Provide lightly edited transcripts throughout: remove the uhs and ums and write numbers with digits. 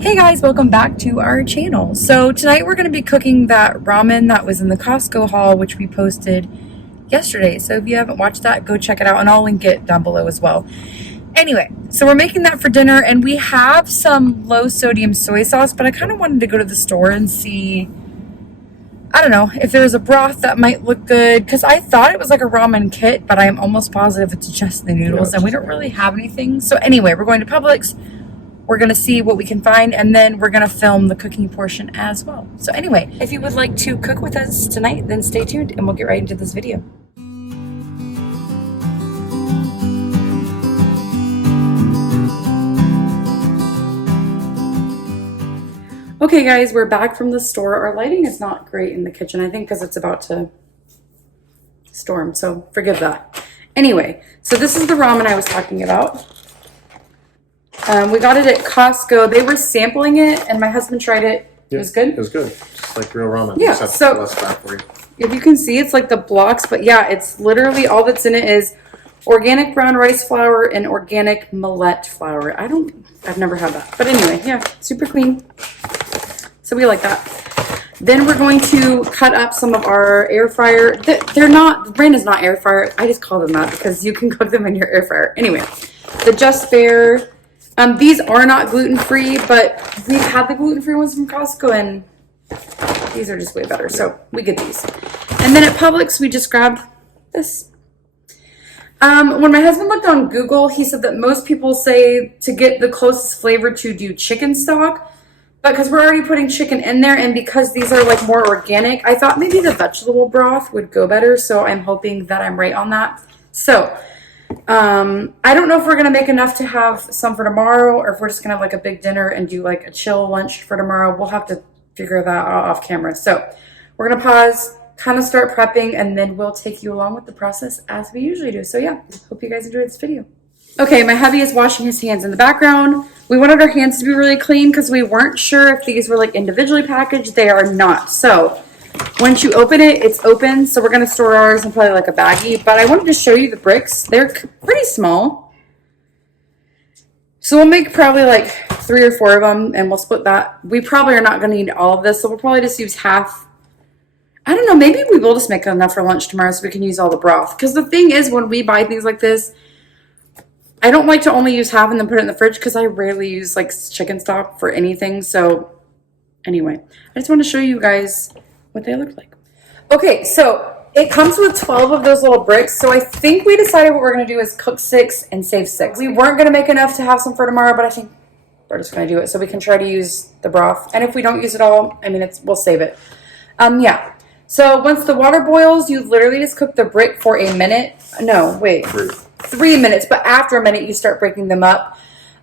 Hey guys, welcome back to our channel. So tonight we're going to be cooking that ramen that was in the Costco haul, which we posted yesterday. So if you haven't watched that, go check it out, and I'll link it down below as well. Anyway, so we're making that for dinner, and we have some low sodium soy sauce, but I kind of wanted to go to the store and see, I don't know, if there was a broth that might look good, because I thought it was like a ramen kit, but I am almost positive it's just the noodles, and we don't really have anything. So anyway, we're going to Publix. We're going to see what we can find, and then we're going to film the cooking portion as well. So anyway, if you would like to cook with us tonight, then stay tuned and we'll get right into this video. Okay guys, we're back from the store. Our lighting is not great in the kitchen, I think because it's about to storm, so forgive that. Anyway, so this is the ramen I was talking about. We got it at Costco. They were sampling it, and my husband tried it. Yeah, it was good? It was good. Just like real ramen. Yeah, so less fat for you. If you can see, it's like the blocks, but yeah, it's literally all that's in it is organic brown rice flour and organic millet flour. I've never had that. But anyway, yeah, super clean. So we like that. Then we're going to cut up some of our air fryer. The brand is not air fryer. I just call them that because you can cook them in your air fryer. Anyway, the Just Bare. These are not gluten-free, but we've had the gluten-free ones from Costco, and these are just way better, so we get these. And then at Publix, we just grabbed this. When my husband looked on Google, he said that most people say to get the closest flavor to do chicken stock, but because we're already putting chicken in there, and because these are like more organic, I thought maybe the vegetable broth would go better, so I'm hoping that I'm right on that. So I don't know if we're going to make enough to have some for tomorrow, or if we're just going to have like a big dinner and do like a chill lunch for tomorrow. We'll have to figure that out off camera. So we're going to pause, kind of start prepping, and then we'll take you along with the process as we usually do. So yeah, hope you guys enjoyed this video. Okay, my hubby is washing his hands in the background. We wanted our hands to be really clean because we weren't sure if these were like individually packaged. They are not. So once you open it, it's open. So we're going to store ours in probably like a baggie. But I wanted to show you the bricks. They're pretty small. So we'll make probably like 3 or 4 of them, and we'll split that. We probably are not going to need all of this. So we'll probably just use half. I don't know. Maybe we will just make enough for lunch tomorrow so we can use all the broth. Because the thing is, when we buy things like this, I don't like to only use half and then put it in the fridge because I rarely use like chicken stock for anything. So anyway, I just want to show you guys what they look like. Okay, so it comes with 12 of those little bricks. So I think we decided what we're going to do is cook 6 and save 6. We weren't going to make enough to have some for tomorrow, but I think we're just going to do it so we can try to use the broth. And if we don't use it all, I mean, we'll save it. Yeah. So once the water boils, you literally just cook the brick for a minute. No, wait. 3 minutes, but after a minute, you start breaking them up.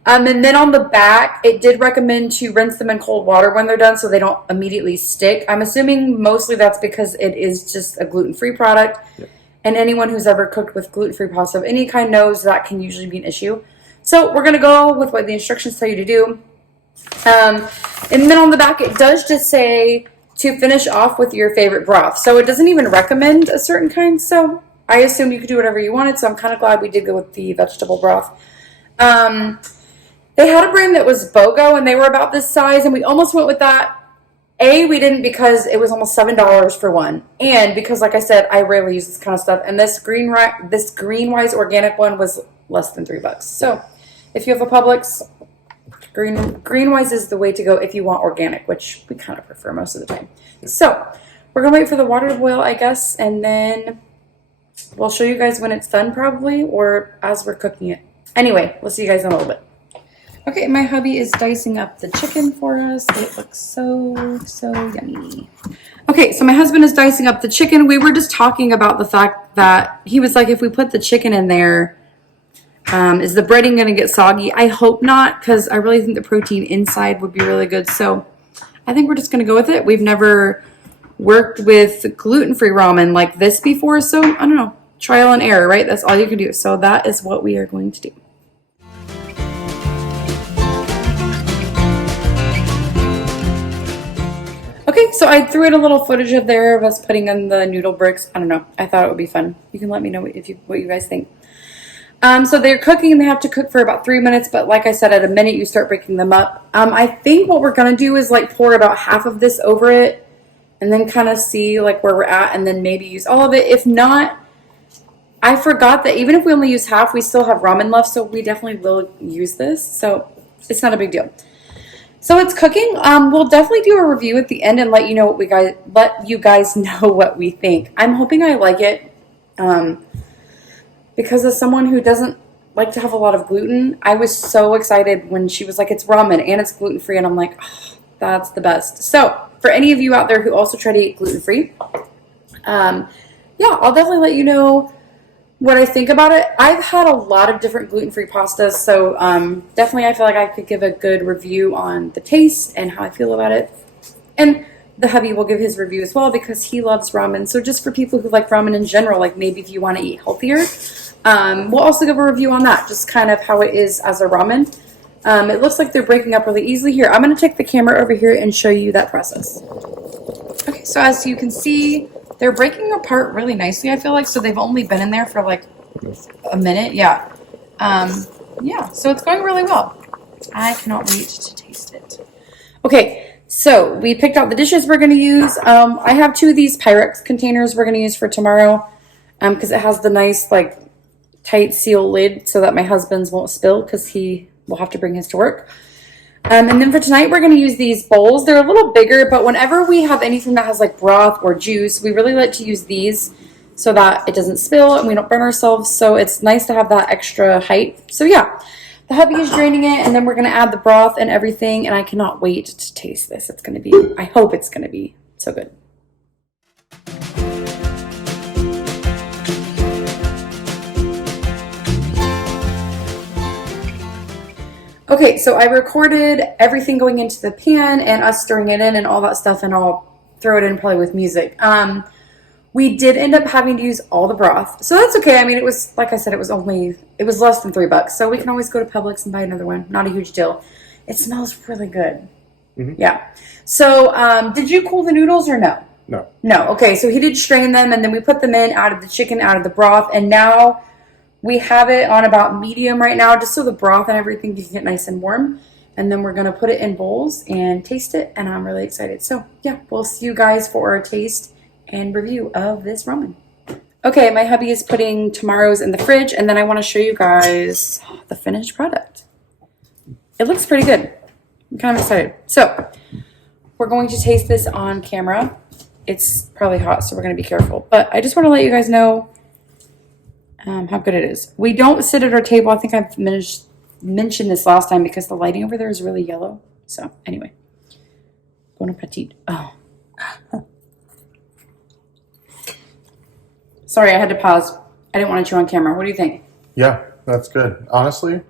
And then on the back, it did recommend to rinse them in cold water when they're done so they don't immediately stick. I'm assuming mostly that's because it is just a gluten-free product. Yep. And anyone who's ever cooked with gluten-free pasta of any kind knows that can usually be an issue. So we're going to go with what the instructions tell you to do. And then on the back, it does just say to finish off with your favorite broth. So it doesn't even recommend a certain kind. So I assume you could do whatever you wanted. So I'm kind of glad we did go with the vegetable broth. They had a brand that was BOGO, and they were about this size, and we almost went with that. We didn't because it was almost $7 for one, and because, like I said, I rarely use this kind of stuff, and this Greenwise organic one was less than $3. So if you have a Publix, Greenwise is the way to go if you want organic, which we kind of prefer most of the time. So we're going to wait for the water to boil, I guess, and then we'll show you guys when it's done probably, or as we're cooking it. Anyway, we'll see you guys in a little bit. Okay, my hubby is dicing up the chicken for us. It looks so yummy. Okay, so my husband is dicing up the chicken. We were just talking about the fact that he was like, if we put the chicken in there, is the breading going to get soggy? I hope not, because I really think the protein inside would be really good. So I think we're just going to go with it. We've never worked with gluten-free ramen like this before, so I don't know. Trial and error, right? That's all you can do. So that is what we are going to do. Okay, so I threw in a little footage of us putting in the noodle bricks. I don't know. I thought it would be fun. You can let me know what you guys think. So they're cooking and they have to cook for about 3 minutes. But like I said, at a minute, you start breaking them up. I think what we're going to do is like pour about half of this over it and then kind of see like where we're at and then maybe use all of it. If not, I forgot that even if we only use half, we still have ramen left. So we definitely will use this. So it's not a big deal. So it's cooking. We'll definitely do a review at the end and let you know let you guys know what we think. I'm hoping I like it. Because as someone who doesn't like to have a lot of gluten, I was so excited when she was like, it's ramen and it's gluten-free. And I'm like, oh, that's the best. So for any of you out there who also try to eat gluten-free, yeah, I'll definitely let you know what I think about it. I've had a lot of different gluten-free pastas. So definitely I feel like I could give a good review on the taste and how I feel about it. And the hubby will give his review as well because he loves ramen. So just for people who like ramen in general, like maybe if you want to eat healthier, we'll also give a review on that, just kind of how it is as a ramen. It looks like they're breaking up really easily here. I'm going to take the camera over here and show you that process. Okay, so as you can see, they're breaking apart really nicely, I feel like. So they've only been in there for like a minute. Yeah. Yeah, so it's going really well. I cannot wait to taste it. Okay, so we picked out the dishes we're going to use. I have 2 of these Pyrex containers we're going to use for tomorrow because it has the nice like tight seal lid so that my husband's won't spill because he will have to bring his to work. And then for tonight, we're going to use these bowls. They're a little bigger, but whenever we have anything that has like broth or juice, we really like to use these so that it doesn't spill and we don't burn ourselves. So it's nice to have that extra height. So yeah, the hubby is draining it and then we're going to add the broth and everything. And I cannot wait to taste this. It's going to be, I hope it's going to be so good. Okay, so I recorded everything going into the pan and us stirring it in and all that stuff, and I'll throw it in probably with music. We did end up having to use all the broth, so that's okay. I mean, it was, like I said, it was less than $3, so we can always go to Publix and buy another one. Not a huge deal. It smells really good. Mm-hmm. Yeah. So, did you cool the noodles or no? No. No. Okay, so he did strain them, and then we put them in, added the chicken, added the broth, and now we have it on about medium right now, just so the broth and everything can get nice and warm. And then we're going to put it in bowls and taste it. And I'm really excited. So yeah, we'll see you guys for our taste and review of this ramen. Okay, my hubby is putting tomorrow's in the fridge. And then I want to show you guys the finished product. It looks pretty good. I'm kind of excited. So we're going to taste this on camera. It's probably hot, so we're going to be careful. But I just want to let you guys know how good it is. We don't sit at our table. I think I've mentioned this last time because the lighting over there is really yellow. So anyway, bon appetit. Oh, sorry, I had to pause. I didn't want to chew on camera. What do you think? Yeah, that's good. Honestly,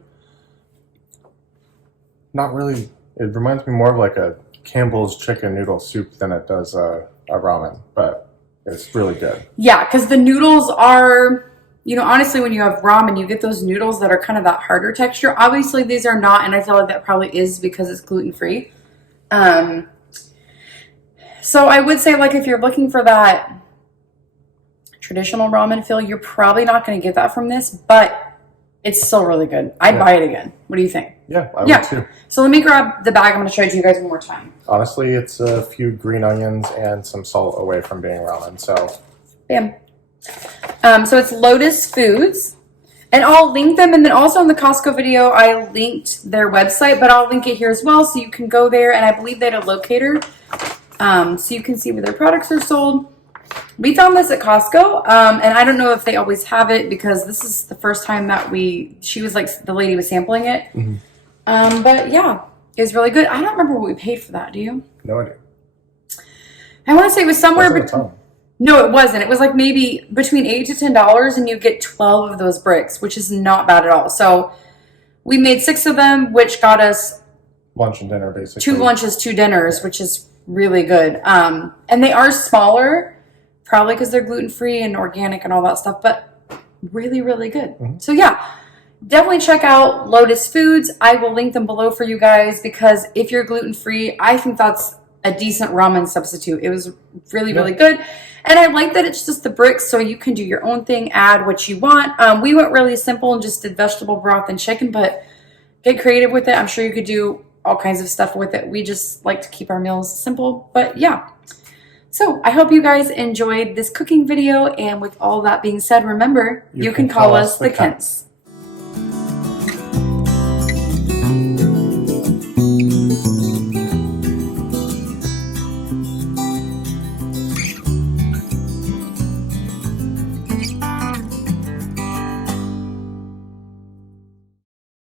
not really. It reminds me more of like a Campbell's chicken noodle soup than it does a ramen, but it's really good. Yeah, because the noodles are, you know, honestly, when you have ramen, you get those noodles that are kind of that harder texture. Obviously, these are not, and I feel like that probably is because it's gluten-free. So I would say, like, if you're looking for that traditional ramen feel, you're probably not going to get that from this, but it's still really good. I'd buy it again. What do you think? Yeah, I would too. So let me grab the bag. I'm going to show it to you guys one more time. Honestly, it's a few green onions and some salt away from being ramen, so. Bam. So it's Lotus Foods. And I'll link them. And then also in the Costco video, I linked their website, but I'll link it here as well. So you can go there. And I believe they had a locator. So you can see where their products are sold. We found this at Costco. And I don't know if they always have it because this is the first time that she was like, the lady was sampling it. Mm-hmm. But yeah, it was really good. I don't remember what we paid for that. Do you? No idea. I want to say it was somewhere between. No, it wasn't. It was like maybe between $8 to $10, and you get 12 of those bricks, which is not bad at all. So we made 6 of them, which got us lunch and dinner, basically. 2 lunches, 2 dinners, which is really good. And they are smaller, probably because they're gluten-free and organic and all that stuff, but really, really good. Mm-hmm. So yeah, definitely check out Lotus Foods. I will link them below for you guys because if you're gluten-free, I think that's a decent ramen substitute. It was really, really good. And I like that it's just the bricks, so you can do your own thing, add what you want. We went really simple and just did vegetable broth and chicken, but get creative with it. I'm sure you could do all kinds of stuff with it. We just like to keep our meals simple, but yeah. So I hope you guys enjoyed this cooking video, and with all that being said, remember, you can call us the Kents.